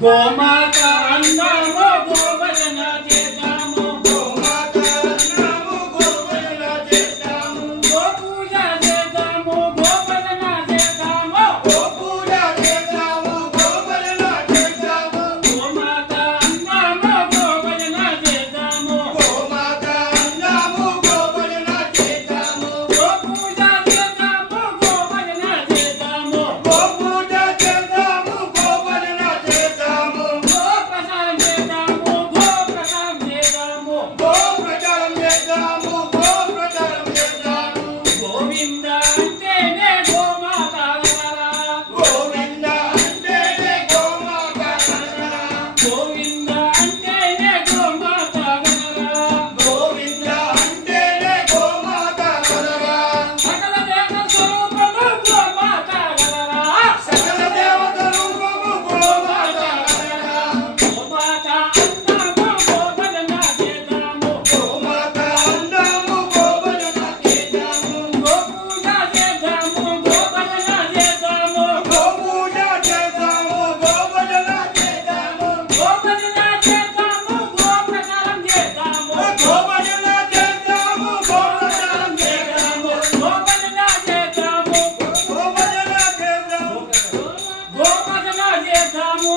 గోమాత అన్నాము గోభజన చేద్దాము గోమాత అన్నాము గోభజన చేద్దాము గోపూజ చేద్దాము గోభజన చేద్దాము గోపూజ చేద్దాము గోభజన చేద్దాము గోమాత అన్నాము గోభజన చేద్దాము గోమాత అన్నాము గోభజన చేద్దాము గోపూజ చేద్దాము గోభజన చేద్దాము గోపూజ చేద్దాము గోభజన చేద్దాము గోప్రసాదం చేద్దాము గోప్రసాదం చేద్దాము గోప్రచారం చేద్దాము గోప్రచారం చేద్దాము గోవింద అంటేనే గోమాత గలరా గోవింద అంటేనే గోమాత గలరా గోవింద అంటేనే గోమాత గలరా గోవింద అంటేనే గోమాత గలరా సకల దేవ స్వరూపము గోమాత గలరా సకల దేవత రూపము గోమాత గలరా గోమాత అన్నాము గోభజన చేద్దాము గోమాత అన్నాము గోభజన చేద్దాము గోపూజ చేద్దాము గోభజన చేద్దాము గోపూజ చేద్దాము గోభజన చేద్దాము గోభజన చేద్దాము గోప్రసాదం చేద్దాము గోభజన చేద్దాము గోప్రచారం చేద్దాము గోభజన చేద్దాము గోభజన చేద్దాము గోభజన చేద్దాము